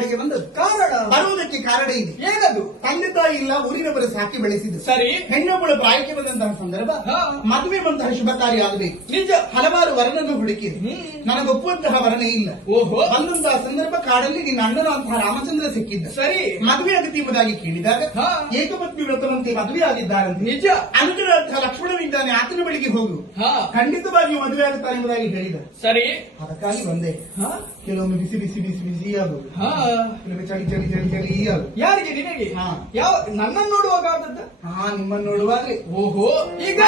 ಕಾಡಿಗೆ ಬಂದದ್ದು. ಕಾರಣ ಬರುವುದಕ್ಕೆ ಕಾರಣ ಇದೆ. ಏನದು? ತಂದೆ ತಾಯಿ ಇಲ್ಲ, ಊರಿನವರು ಸಾಕಿ ಬೆಳೆಸಿದ್ರು. ಸರಿ. ಹೆಣ್ಣೊಬ್ಬಳು ಪ್ರಾಯಕ್ಕೆ ಬಂದಂತಹ ಸಂದರ್ಭ, ಮದುವೆ ಬಂತಹ ಶುಭ ಕಾರ್ಯ ಆಗಬೇಕು. ನಿಜ. ಹಲವಾರು ವರನನ್ನು ಹುಡುಕಿದೆ, ನನಗೊಪ್ಪುವಂತಹ ವರನೇ ಇಲ್ಲ. ಓಹೋ. ಬಂದಂತಹ ಸಂದರ್ಭ ಕಾಡಲ್ಲಿ ನಿನ್ನ ಅಣ್ಣನಂತಹ ರಾಮಚಂದ್ರ ಸಿಕ್ಕಿದ್ದ. ಸರಿ. ಮದುವೆ ಆಗತಿ ಎಂಬುದಾಗಿ ಕೇಳಿದಾಗ ಏಕಪತ್ನಿ ವ್ರತವಂತೆ ಮದುವೆ ಆಗಿದ್ದಾರಂತೆ. ನಿಜ. ಅನುಜನಂತಹ ಲಕ್ಷ್ಮಣನಿದ್ದಾನೆ, ಆತನ ಬಳಿಗೆ ಹೋಗು, ಹಾ, ಖಂಡಿತವಾಗಿಯೂ ಮದುವೆ ಆಗುತ್ತಾರೆ ಎಂಬುದಾಗಿ ಹೇಳಿದ. ಸರಿ. ಅದಕ್ಕಾಗಿ ಬಂದೆ. ಕೆಲವೊಮ್ಮೆ ಬಿಸಿ ಬಿಸಿ ಬಿಸಿ ಬಿಸಿ ಆಗೋದು, ಕೆಲವೊಮ್ಮೆ ಚಳಿ ಚಳಿ ಚಳಿ ಚಳಿ ಆಗೋದು. ಯಾರಿಗೆ? ನಿನಗೆ? ಹಾ. ಯಾವ ನನ್ನನ್ನು ನೋಡುವಾಗ ಆದದ್ದ? ನಿಮ್ಮನ್ನು ನೋಡುವಾದ್ರೆ. ಓಹೋ. ಈಗ